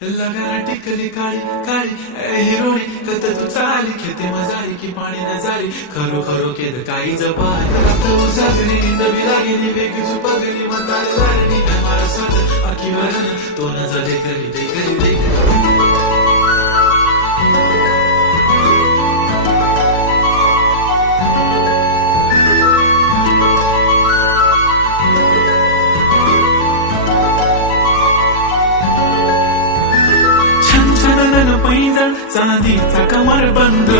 लगाना टिकली काळी काळी ए हिरोणी कत तू चाली खेते मजारी की पाणी नजारी खरो खरो केद काही जपाय रात उजागरी नींद भी लागेली वेग झुपगली मंदार लारणी मला साथ आखी वरण तो नजरे करी दे करी दे पैंजण चांदीचा कमरबंद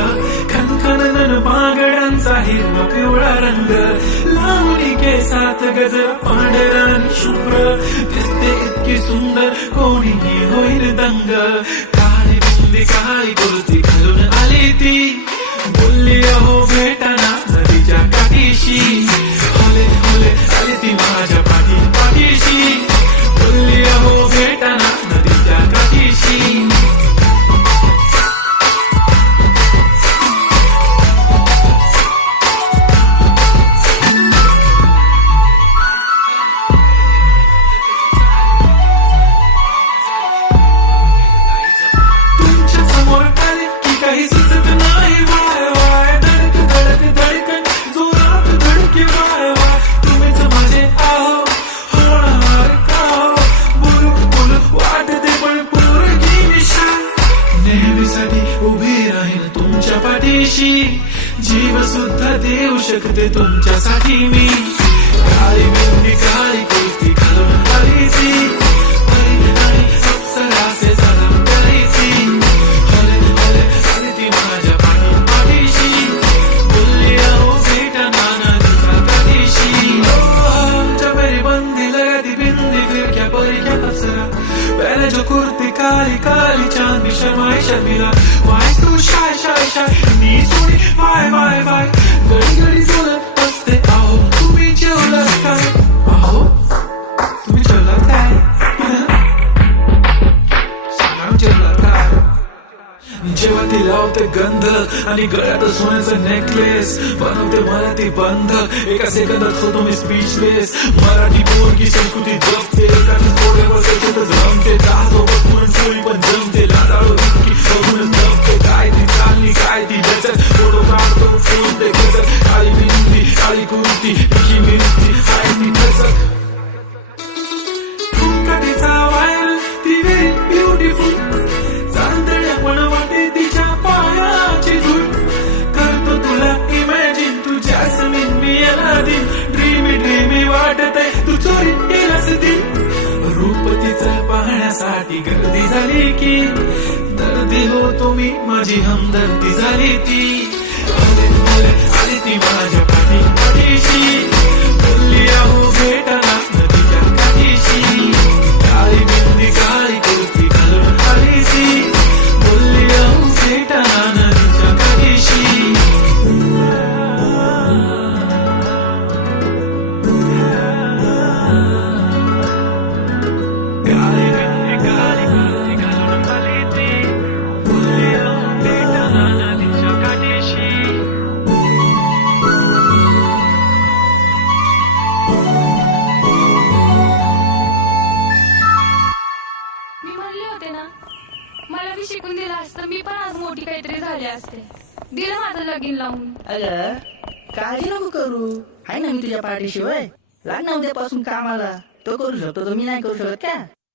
खनखनन बागड्यांचा हिरवा पिवळा रंग लावणी केसात गजरा पांढरा आणि शुभ्र दिसते इतकी सुंदर कोणीही होईल दंग काळी बिंदी काळी कुर्ती घालून आली ती बोलली अहो भेटाना नदीच्या काठीशी होले होले आली ती माझ्या पाठीशी बोलली अहो भेटाना नदीच्या काठीशी काही सुचत नाही वाय वाय धडक धडक धडकन जोरात धडके वाय वाय तुम्हीच माझे आहो होणार का बोलू बोलू वाटते पण पोरगी निशा नेहमीसाठी उभी राहीन तुमच्या पाठीशी जीव सुद्धा देऊ शकते तुमच्यासाठी मी काळी बिंदी काळी कुर्ती घालून आली ती अप्सराचे सलाम करायची पहले जो कुर्ती काली काली चांदी शर्माई शर्मिला वाय तू शाय शाय शाय नी सोनी वाय वाय वाय घडी घडी बोलत असते आहो तुम्ही जेवलात काय आहो तुम्ही जेवलात काय सांगा जेवलात काय जेव्हा ती लावते गंध आणि गळ्यात सोन्याचं नेकलेस बनवते मला ती बंध एका सेकंदात होतो मी स्पीचलेस मराठी पोरगी संस्कृती जपते एका थोड्यावर जमते सोबत म्हणून चोळी पण जमते लाडाळू इतकी बघूनच जमते काय ती चालली काय ती जचत फोटो काढतो फुलते गजर काळी बिंदी काळी कुर्ती तिची मिरची काय ती कसक तिचा व्हायरल ती व्हेरी ब्युटिफुल चांदण्या पण वाटे तिच्या पायाची धूळ करतो तुला इमॅजिन तू जॅस्मिन मी अलादीन ड्रीमी ड्रीमी वाटत आहे तू चोरी केलास दिन रूप तिचं पाहण्यासाठी गर्दी झाली की दर्दी होतो मी माझी हमदर्दी झाली ती आली ती माझ्या पाठीशी बोलली अहो भेटाना नदीच्या काठीशी काळी बिंदी काळी कुर्ती घालून आली ती बोलली अहो भेटाना नदीच्या काठीशी मला बी शिकून दिला असतं मी पण आज मोठी काहीतरी झाली असते दिलं माझं लगीन लावून अगं काळजी नको करू आहे ना मी तुझ्या पाठीशी होय लाग ना उद्यापासून कामाला तो करू शकतो तो मी नाही करू शकत का